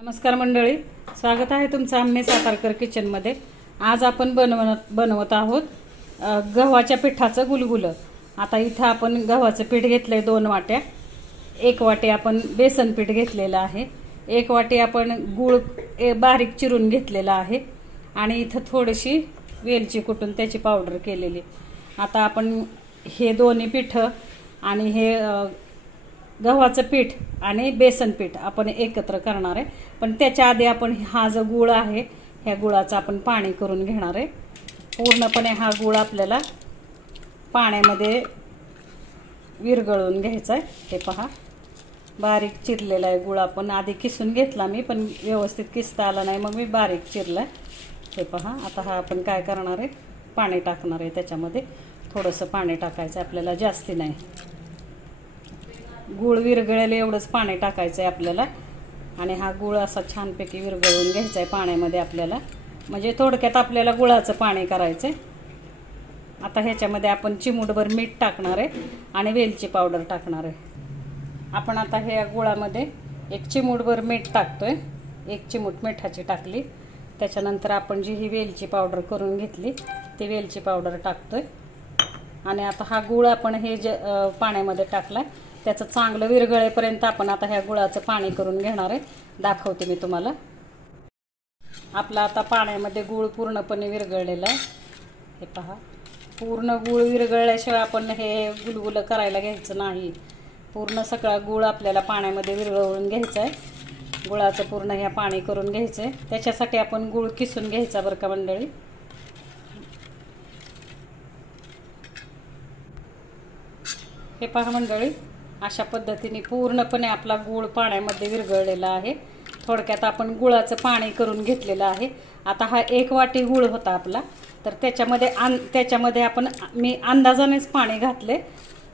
नमस्कार मंडळी, स्वागत आहे तुमचं आम्ही सातारकर किचनमध्ये। आज आपण बनवत आहोत गव्हाच्या पिठाचं गुलगुलं। आता इथं आपण गव्हाचं पीठ घेतलंय 2 वाट्या। 1 वाटी आपण बेसन पीठ घेतलेलं आहे। 1 वाटी आपण गूळ बारीक चिरून घेतलेला आहे आणि इथं थोडीशी वेलची कुटून त्याची पावडर केलेली। आता आपण हे दोन्ही पीठ आणि हे गव्हाचं पीठ आणि बेसन पीठ आपण एकत्र करणार आहे। पण त्याच्या आधी आपण हा जो गूळ आहे ह्या गुळाचं आपण पाणी करून घेणार आहे। पूर्णपणे हा गूळ आपल्याला पाण्यामध्ये विरघळवून घ्यायचा आहे। हे पहा, बारीक चिरलेला आहे गूळ। आपण आधी किसून घेतला मी, पण व्यवस्थित किसता आला नाही, मग मी बारीक चिरला। हे पहा, आता हा आपण काय करणार आहे, पाणी टाकणार आहे। त्याच्यामध्ये थोडंसं पाणी टाकायचं आपल्याला, जास्ती नाही। गूळ विरघळेल एवढंच पाणी टाकायचं आहे आपल्याला आणि हा गूळ असा छानपैकी विरघळवून घ्यायचा आहे पाण्यामध्ये आपल्याला। म्हणजे थोडक्यात आपल्याला गुळाचं पाणी करायचं आहे। आता ह्याच्यामध्ये आपण चिमूटभर मीठ टाकणार आहे आणि वेलची पावडर टाकणार आहे। आपण आता ह्या गुळामध्ये 1 चिमूटभर मीठ टाकतोय। 1 चिमूट मिठाची टाकली। त्याच्यानंतर आपण जी ही वेलची पावडर करून घेतली ती वेलची पावडर टाकतोय आणि आता हा गूळ आपण हे जे पाण्यामध्ये टाकलाय त्याचं चांगलं विरघळेपर्यंत आपण आता ह्या गुळाचं पाणी करून घेणार आहे। दाखवते मी तुम्हाला। आपला आता पाण्यामध्ये गूळ पूर्णपणे विरघळलेला आहे। हे पहा, पूर्ण गूळ विरघळल्याशिवाय आपण हे गुलगुलं करायला घ्यायचं नाही। पूर्ण सगळा गूळ आपल्याला पाण्यामध्ये विरघळवून घ्यायचा आहे। गुळाचं पूर्ण हे पाणी करून घ्यायचं आहे। त्याच्यासाठी आपण गूळ किसून घ्यायचा बरं का मंडळी। हे पहा मंडळी, अशा पद्धतीने पूर्णपणे आपला गूळ पाण्यामध्ये विरघळलेला आहे। थोडक्यात आपण गुळाचं पाणी करून घेतलेलं आहे। आता हा 1 वाटी गूळ होता आपला, तर त्याच्यामध्ये आपण मी अंदाजानेच पाणी घातले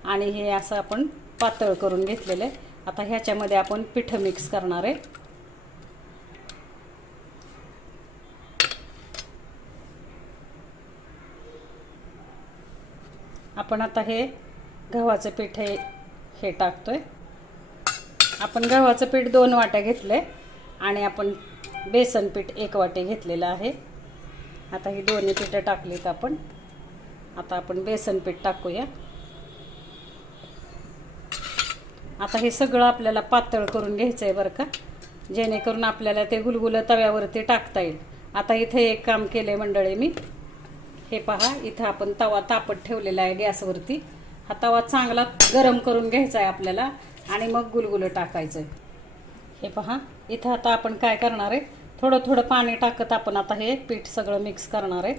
आणि हे असं आपण पातळ करून घेतलेलं आहे। आता ह्याच्यामध्ये आपण पीठ मिक्स करणार आहे। आपण आता हे गव्हाचं पीठ हे टाकतोय। आपण गव्हाचं पीठ 2 वाट्या घेतले आणि आपण बेसन पीठ 1 वाटी घेतलेलं आहे। आता ही दोन्ही पीठ टाकलीत आपण। आता आपण बेसन पीठ टाकूया। आता हे सगळं आपल्याला पातळ करून घ्यायचं आहे बरं का, जेणेकरून आपल्याला ते गुलगुलं तव्यावरती टाकता येईल। आता इथे एक काम केलंय मंडळी मी। हे पहा, इथं आपण तवा तापत ठेवलेला आहे गॅसवरती। हा तवा चांगला गरम करून घ्यायचा आहे आपल्याला आणि मग गुलगुलं टाकायचं आहे। हे पहा, इथं आता आपण काय करणार आहे, थोडं थोडं पाणी टाकत आपण आता हे पीठ सगळं मिक्स करणार आहे।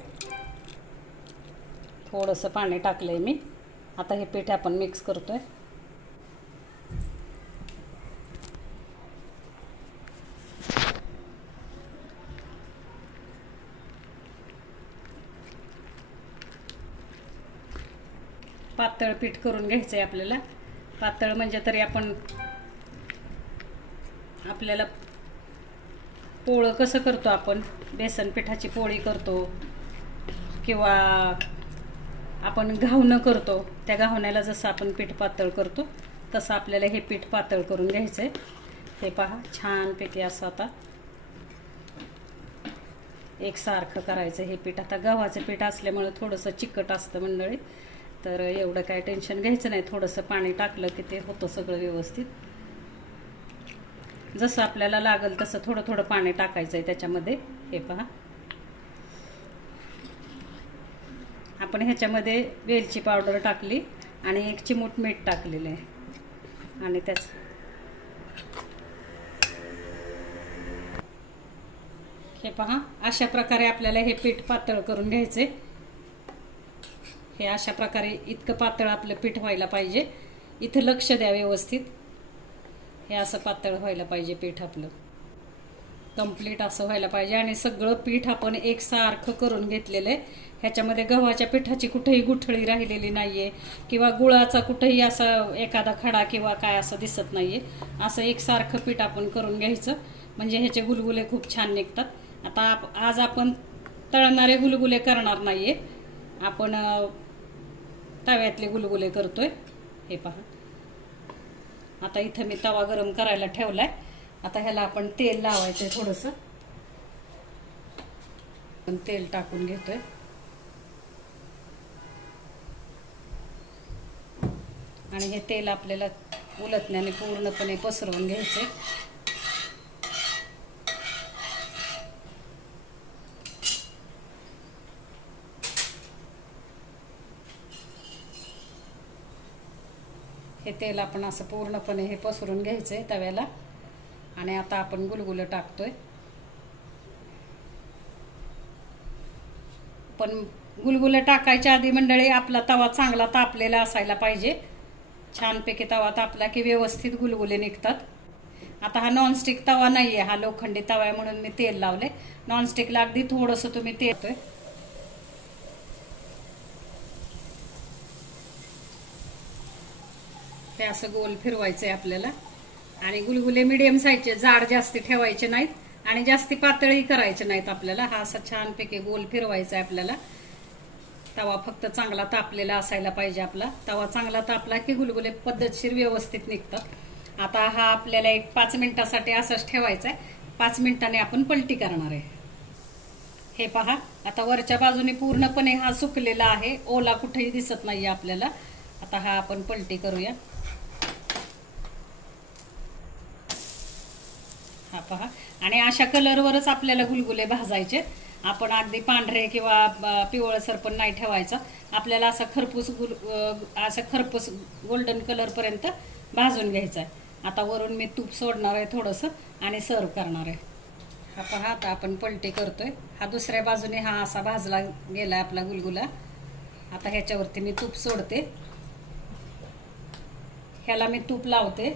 थोडंसं पाणी टाकलंय मी। आता हे पीठ आपण मिक्स करतोय। पातळ पीठ करून घ्यायचं आहे आपल्याला। पातळ म्हणजे तरी आपल्याला पोळं कसं करतो आपण, बेसन पिठाची पोळी करतो किंवा आपण घावणं करतो, त्या घावण्याला जसं आपण पीठ पातळ करतो तसं आपल्याला हे पीठ पातळ करून घ्यायचं आहे। हे पहा, छानपैकी असं आता एकसारखं करायचं हे पीठ। आता गव्हाचं पीठ असल्यामुळे थोडंसं चिकट असतं मंडळी, तर एवढं काय टेन्शन घ्यायचं नाही। थोडंसं पाणी टाकलं की ते होतं सगळं व्यवस्थित। जसं आपल्याला लागेल तसं थोडं थोडं पाणी टाकायचं आहे त्याच्यामध्ये। हे पहा, आपण ह्याच्यामध्ये वेलची पावडर टाकली आणि 1 चिमूट मीठ टाकलेलं आहे आणि त्याच हे पहा, अशा प्रकारे आपल्याला हे पीठ पातळ करून घ्यायचे। हे अशा प्रकारे इतकं पातळ आपलं पीठ व्हायला पाहिजे। इथं लक्ष द्या व्यवस्थित। हे असं पातळ व्हायला पाहिजे पीठ आपलं, कंप्लीट असं व्हायला पाहिजे। आणि सगळं पीठ आपण एकसारखं करून घेतलेलं आहे। ह्याच्यामध्ये गव्हाच्या पिठाची कुठेही गुठळी राहिलेली नाहीये किंवा गुळाचा कुठेही असा एखादा खडा किंवा काय असं दिसत नाहीये। असं एकसारखं पीठ आपण करून घ्यायचं, म्हणजे ह्याचे गुलगुले खूप छान निघतात। आता आज आपण तळणारे गुलगुले करणार नाहीये, आपण तव्यातले गुलगुले करतोय। हे पहा, आता इथं मी तवा गरम करायला ठेवलाय आता ह्याला आपण तेल लावायचंय थोडंसं. आपण तेल टाकून घेतोय. आणि हे तेल आपल्याला उलटण्याने पूर्णपणे पसरवून घ्यायचे. हे तेल आपण असं पूर्णपणे हे पसरून घ्यायचंय तव्याला. आणि आता आपण गुलगुलं टाकतोय. पण गुलगुलं टाकायच्या आधी मंडळी आपला तवा चांगला तापलेला असायला पाहिजे. छानपैकी तवा तापला की व्यवस्थित गुलगुले निघतात. आता हा नॉनस्टिक तवा नाहीये, हा लोखंडी तवा आहे म्हणून मी तेल लावले. नॉनस्टिकला अगदी थोडंसं तुम्ही तेल येतोय. हे असं गोल फिरवायचंय आपल्याला. आणि गुलगुले मीडियम साईजचे, जाड जास्ती ठेवायचे नाहीत आणि जास्ती पातळही करायचे नाहीत आपल्याला. हा असा छानपैकी गोल फिरवायचा आहे आपल्याला. तवा फक्त चांगला तापलेला असायला पाहिजे आपला. तवा चांगला तापला की गुलगुले पद्धतशीर व्यवस्थित निघतात. आता हा आपल्याला एक 5 मिनिटासाठी असंच ठेवायचा आहे. 5 मिनिटांनी आपण पलटी करणार आहे. हे पहा, आता वरच्या बाजूने पूर्णपणे हा सुकलेला आहे, ओला कुठेही दिसत नाहीये आपल्याला. आता हा आपण पलटी करूया. हा पहा, आणि अशा कलरवरच आपल्याला गुलगुले भाजायचे. आपण अगदी पांढरे किंवा पिवळसर पण नाही ठेवायचा. आपल्याला असा खरपूस गोल्डन कलर पर्यंत भाजून घ्यायचा आहे. आता वरून मी तूप सोडणार आहे थोडंसं आणि सर्व करणार आहे. हा पहा, आता आपण पलटी करतोय. हा दुसऱ्या बाजूने हा असा भाजला गेला आपला गुलगुला. आता ह्याच्यावरती मी तूप सोडते. ह्याला मी तूप लावते.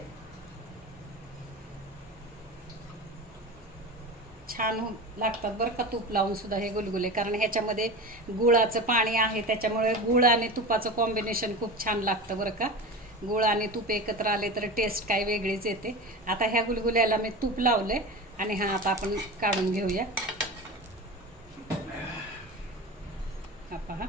छान लागतात बरं का तूप लावून सुद्धा हे गुलगुले, कारण ह्याच्यामध्ये गुळाचं पाणी आहे, त्याच्यामुळे गुळ आणि तुपाचं कॉम्बिनेशन खूप छान लागतं बरं का. गुळ आणि तूप एकत्र आले तर टेस्ट काय वेगळीच येते. आता ह्या गुलगुल्याला मी तूप लावलंय आणि हा आता आपण काढून घेऊया. हा पहा,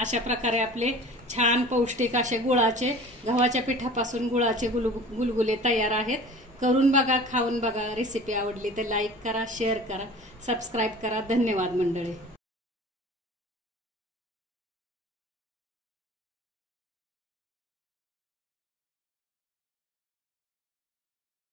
अशा प्रकारे आपले छान पौष्टिक असे गव्हाच्या पिठापासून गुळाचे गुलगुले तयार आहेत. करून बघा, खाऊन बघा. रेसिपी आवडली तर लाईक करा, शेअर करा, सबस्क्राईब करा. धन्यवाद मंडळी.